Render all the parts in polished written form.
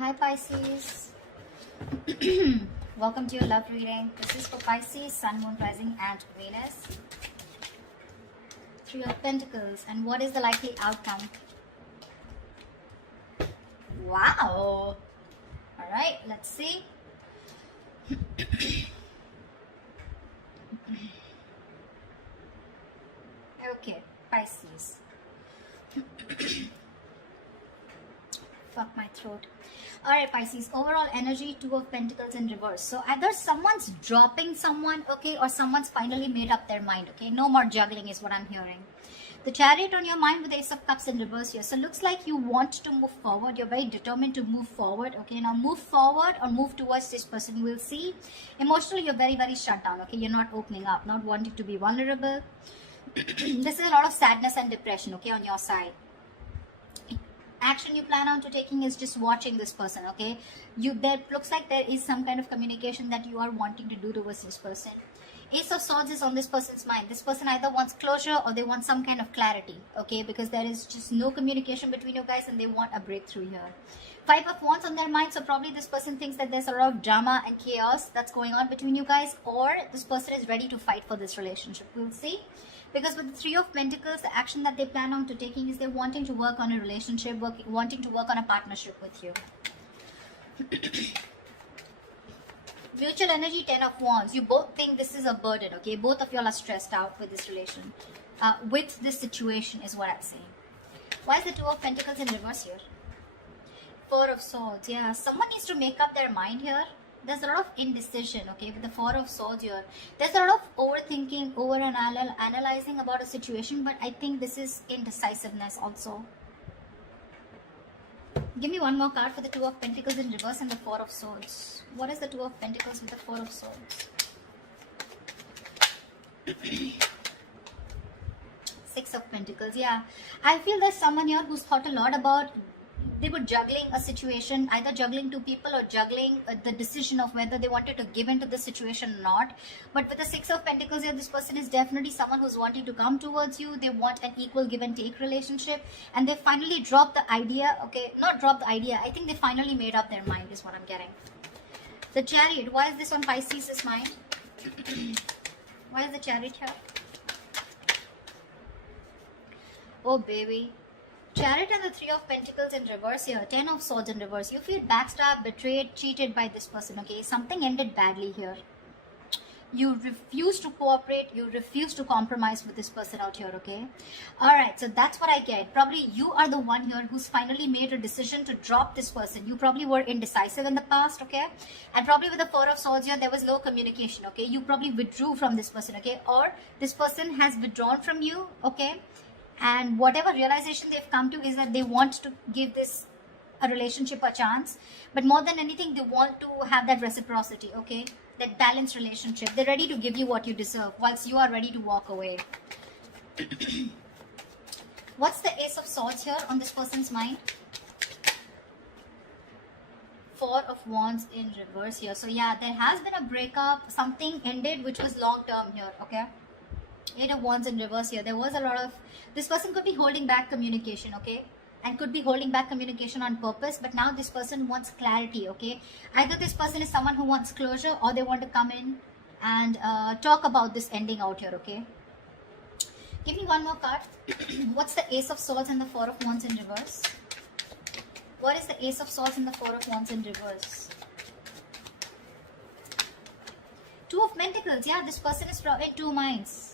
Hi Pisces. Welcome to your love reading. This is for Pisces, Sun, Moon, Rising and Venus. Three of Pentacles. And what is the likely outcome? Wow. Alright, let's see. Okay, Pisces. Fuck my throat. Alright Pisces, overall energy, Two of Pentacles in reverse. So either someone's dropping someone, okay, or someone's finally made up their mind, okay. No more juggling is what I'm hearing. The Chariot on your mind with Ace of Cups in reverse here. So looks like you want to move forward. You're very determined to move forward, okay. Now move forward or move towards this person. We'll see. Emotionally, you're very, very shut down, okay. You're not opening up, not wanting to be vulnerable. This is a lot of sadness and depression, okay, on your side. Action you plan on to taking is just watching this person, okay. There looks like there is some kind of communication that you are wanting to do towards this person. Ace of Swords is on this person's mind. This person either wants closure or they want some kind of clarity, okay, because there is just no communication between you guys and they want a breakthrough here. Five of Wands on their mind, so probably this person thinks that there's a lot of drama and chaos that's going on between you guys, or this person is ready to fight for this relationship. We'll see. Because with the Three of Pentacles, the action that they plan on to taking is they're wanting to work on a relationship, wanting to work on a partnership with you. Mutual energy, Ten of Wands. You both think this is a burden, okay? Both of y'all are stressed out with this relation. With this situation is what I'm saying. Why is the Two of Pentacles in reverse here? Four of Swords, yeah. Someone needs to make up their mind here. There's a lot of indecision, okay, with the Four of Swords here. There's a lot of overthinking, analyzing about a situation, but I think this is indecisiveness also. Give me one more card for the Two of Pentacles in reverse and the Four of Swords. What is the Two of Pentacles with the Four of Swords? Six of Pentacles, yeah. I feel there's someone here who's thought a lot about, they were juggling a situation, either juggling two people or juggling the decision of whether they wanted to give into the situation or not. But with the Six of Pentacles here, this person is definitely someone who's wanting to come towards you. They want an equal give and take relationship. And they finally dropped the idea, okay, not dropped the idea. I think they finally made up their mind is what I'm getting. The Chariot, why is this on Pisces' mind? Why is the Chariot here? Oh baby. Chariot and the Three of Pentacles in reverse here. Ten of Swords in reverse. You feel backstabbed, betrayed, cheated by this person, okay? Something ended badly here. You refuse to cooperate. You refuse to compromise with this person out here, okay? Alright, so that's what I get. Probably you are the one here who's finally made a decision to drop this person. You probably were indecisive in the past, okay? And probably with the Four of Swords here, there was low communication, okay? You probably withdrew from this person, okay? Or this person has withdrawn from you, okay? And whatever realization they've come to is that they want to give this a relationship a chance. But more than anything, they want to have that reciprocity, okay? That balanced relationship. They're ready to give you what you deserve whilst you are ready to walk away. What's the Ace of Swords here on this person's mind? Four of Wands in reverse here. So yeah, there has been a breakup. Something ended which was long term here, okay? Eight of Wands in reverse here. There was a lot of, this person could be holding back communication, okay, and could be holding back communication on purpose, but now this person wants clarity, okay. Either this person is someone who wants closure or they want to come in and talk about this ending out here, okay. Give me one more card. What's the Ace of Swords and the Four of Wands in reverse? What is the Ace of Swords and the Four of Wands in reverse? Two of Pentacles, yeah, this person is in two minds.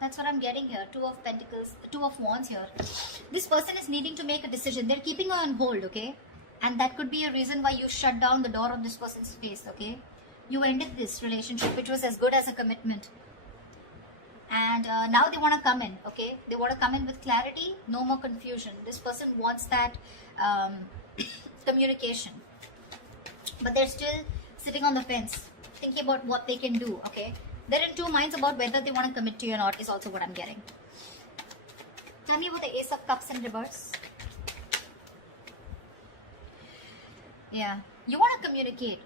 That's what I'm getting here. Two of Pentacles, Two of Wands here. This person is needing to make a decision. They're keeping her on hold, okay? And that could be a reason why you shut down the door on this person's face, okay? You ended this relationship, which was as good as a commitment. And now they want to come in, okay? They want to come in with clarity, no more confusion. This person wants that communication. But they're still sitting on the fence, thinking about what they can do, okay? They're in two minds about whether they want to commit to you or not is also what I'm getting. Tell me about the Ace of Cups in reverse. Yeah, you want to communicate.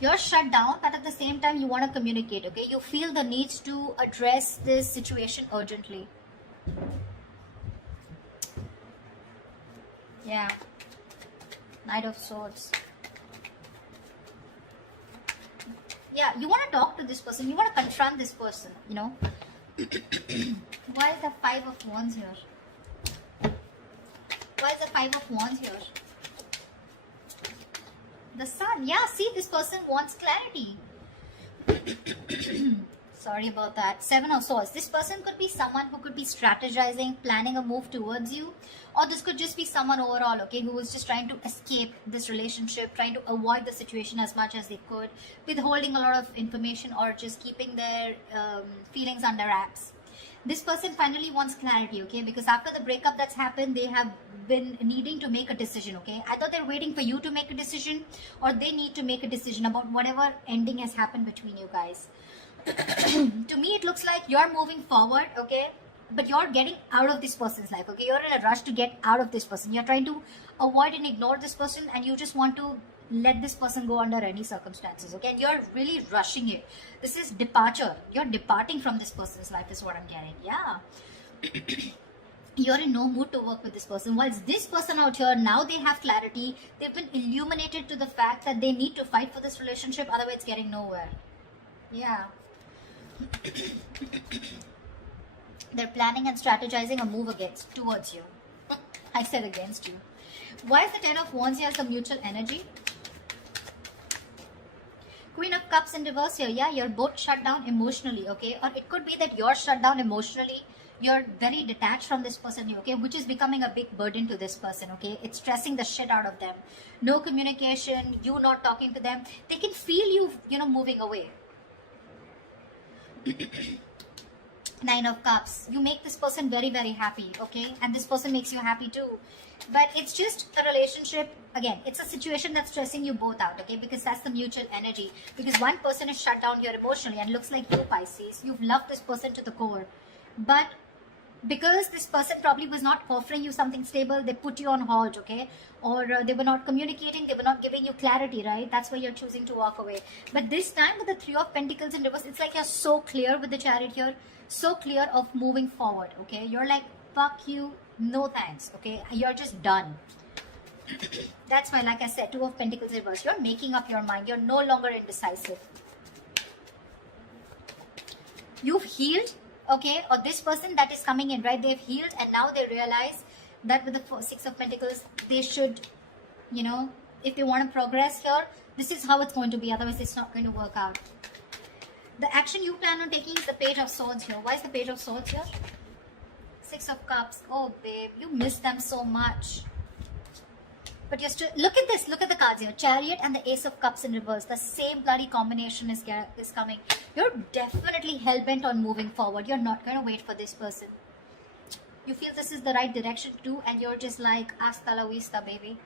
You're shut down, but at the same time you want to communicate, okay? You feel the need to address this situation urgently. Yeah. Knight of Swords. Yeah, you want to talk to this person. You want to confront this person, you know. Why is the Five of Wands here? Why is the Five of Wands here? The Sun. Yeah, see, this person wants clarity. Sorry about that. Seven of Swords. This person could be someone who could be strategizing, planning a move towards you. Or this could just be someone overall, okay, who is just trying to escape this relationship, trying to avoid the situation as much as they could, withholding a lot of information or just keeping their feelings under wraps. This person finally wants clarity, okay, because after the breakup that's happened, they have been needing to make a decision, okay. Either they're waiting for you to make a decision or they need to make a decision about whatever ending has happened between you guys. To me, it looks like you're moving forward, okay, but you're getting out of this person's life, okay. You're in a rush to get out of this person. You're trying to avoid and ignore this person, and you just want to let this person go under any circumstances, okay. And you're really rushing it. This is departure. You're departing from this person's life is what I'm getting. Yeah. You're in no mood to work with this person. Whilst this person out here, now they have clarity. They've been illuminated to the fact that they need to fight for this relationship, otherwise it's getting nowhere. Yeah. They're planning and strategizing a move towards you. I said against you. Why is the Ten of Wands here as the mutual energy? Queen of Cups in reverse here. Yeah, you're both shut down emotionally, okay? Or it could be that you're shut down emotionally. You're very detached from this person, okay? Which is becoming a big burden to this person, okay? It's stressing the shit out of them. No communication, you not talking to them. They can feel you know, moving away. Nine of Cups. You make this person very, very happy, okay? And this person makes you happy too. But it's just a relationship. Again, it's a situation that's stressing you both out, okay? Because that's the mutual energy. Because one person is shut down here emotionally, and looks like you, Pisces. You've loved this person to the core. But because this person probably was not offering you something stable, they put you on hold, okay? Or they were not communicating, they were not giving you clarity, right? That's why you're choosing to walk away. But this time with the Three of Pentacles in reverse, it's like you're so clear with the Chariot here, so clear of moving forward, okay? You're like, fuck you, no thanks, okay? You're just done. That's why, like I said, Two of Pentacles in reverse, you're making up your mind. You're no longer indecisive. You've healed, okay? Or this person that is coming in, right? They've healed, and now they realize that with the Six of Pentacles, they should, you know, if they want to progress here, this is how it's going to be. Otherwise, it's not going to work out. The action you plan on taking is the Page of Swords here. Why is the Page of Swords here? Six of Cups. Oh, babe, you miss them so much. But you're still, look at this, look at the cards here. Chariot and the Ace of Cups in reverse. The same bloody combination is coming. You're definitely hell-bent on moving forward. You're not going to wait for this person. You feel this is the right direction to do, and you're just like, hasta la vista, baby.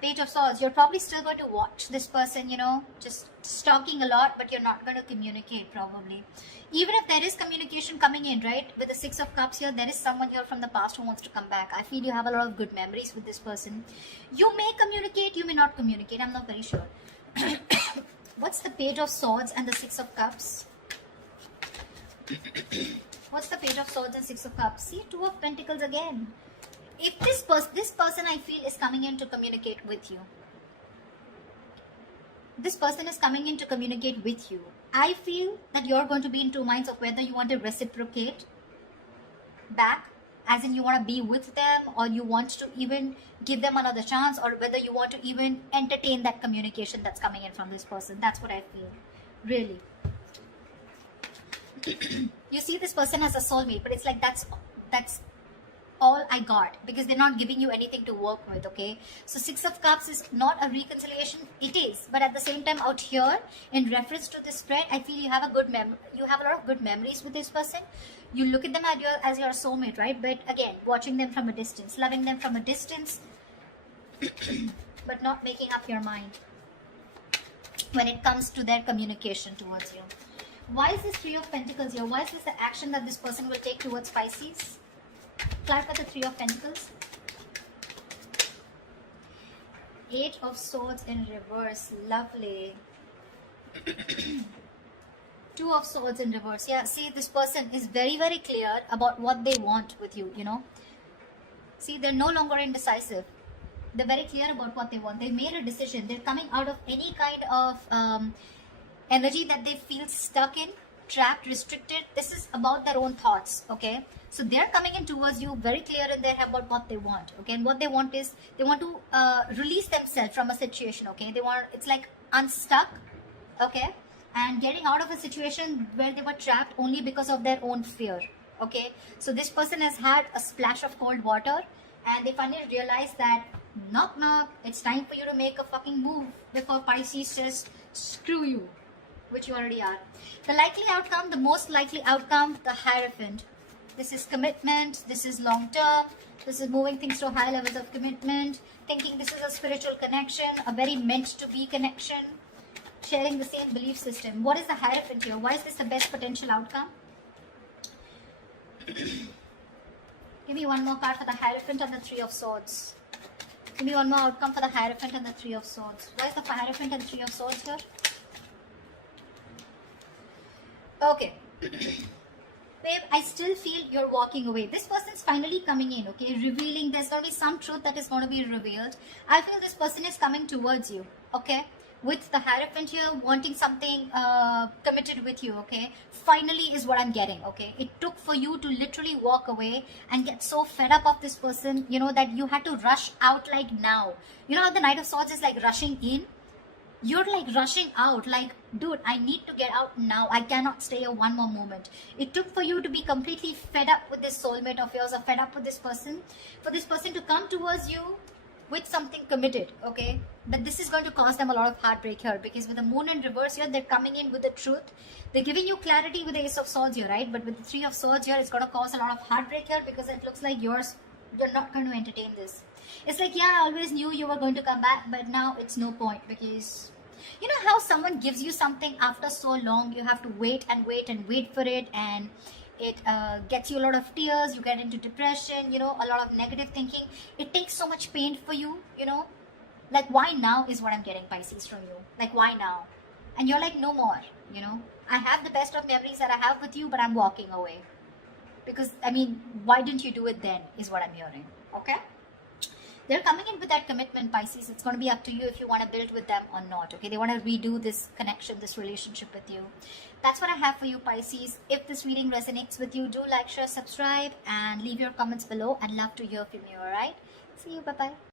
Page of Swords, you're probably still going to watch this person, you know, just stalking a lot, but you're not going to communicate probably. Even if there is communication coming in, right, with the Six of Cups here, there is someone here from the past who wants to come back. I feel you have a lot of good memories with this person. You may communicate, you may not communicate, I'm not very sure. What's the Page of Swords and the Six of Cups? What's the Page of Swords and Six of Cups? See, Two of Pentacles again. If this person I feel is coming in to communicate with you. This person is coming in to communicate with you. I feel that you're going to be in two minds of whether you want to reciprocate back, as in you want to be with them, or you want to even give them another chance, or whether you want to even entertain that communication that's coming in from this person. That's what I feel. Really. You see this person as a soulmate, but it's like that's all I got, because they're not giving you anything to work with, okay? So Six of Cups is not a reconciliation. It is, but at the same time out here, in reference to this spread, I feel you have a good you have a lot of good memories with this person. You look at them as your soulmate, right? But again, watching them from a distance, loving them from a distance, but not making up your mind when it comes to their communication towards you. Why is this Three of Pentacles here? Why is this the action that this person will take towards Pisces? Clarify the Three of Pentacles. Eight of Swords in reverse. Lovely. Two of Swords in reverse. Yeah, see, this person is very, very clear about what they want with you, you know. See, they're no longer indecisive. They're very clear about what they want. They made a decision. They're coming out of any kind of energy that they feel stuck in, trapped, restricted. This is about their own thoughts, okay? So they're coming in towards you very clear in their head about what they want, okay? And what they want is they want to release themselves from a situation, okay? They want, it's like unstuck, okay? And getting out of a situation where they were trapped only because of their own fear, okay? So this person has had a splash of cold water and they finally realize that knock knock, it's time for you to make a fucking move before Pisces says screw you, which you already are. The likely outcome, the most likely outcome, the Hierophant. This is commitment, this is long term, this is moving things to high levels of commitment, thinking this is a spiritual connection, a very meant to be connection, sharing the same belief system. What is the Hierophant here? Why is this the best potential outcome? Give me one more card for the Hierophant and the Three of Swords. Give me one more outcome for the Hierophant and the Three of Swords. Why is the Hierophant and Three of Swords here? Okay. Babe, I still feel you're walking away. This person's finally coming in, okay? Revealing, there's going to be some truth that is going to be revealed. I feel this person is coming towards you, okay? With the Hierophant here, wanting something committed with you, okay? Finally is what I'm getting, okay? It took for you to literally walk away and get so fed up of this person, you know, that you had to rush out like now. You know how the Knight of Swords is like rushing in? You're like rushing out, like, dude, I need to get out now. I cannot stay here one more moment. It took for you to be completely fed up with this soulmate of yours or fed up with this person, for this person to come towards you with something committed, okay? But this is going to cause them a lot of heartbreak here, because with the Moon in reverse here, they're coming in with the truth. They're giving you clarity with the Ace of Swords here, right? But with the Three of Swords here, it's going to cause a lot of heartbreak here, because it looks like you're not going to entertain this. It's like, yeah, I always knew you were going to come back, but now it's no point, because you know how someone gives you something after so long, you have to wait and wait and wait for it, and it gets you a lot of tears, you get into depression, you know, a lot of negative thinking. It takes so much pain for you, you know, like why now is what I'm getting, Pisces, from you. Like why now? And you're like, no more, you know, I have the best of memories that I have with you, but I'm walking away. Because, I mean, why didn't you do it then, is what I'm hearing, okay? They're coming in with that commitment, Pisces. It's going to be up to you if you want to build with them or not, okay? They want to redo this connection, this relationship with you. That's what I have for you, Pisces. If this reading resonates with you, do like, share, subscribe, and leave your comments below. I'd love to hear from you, all right? See you. Bye-bye.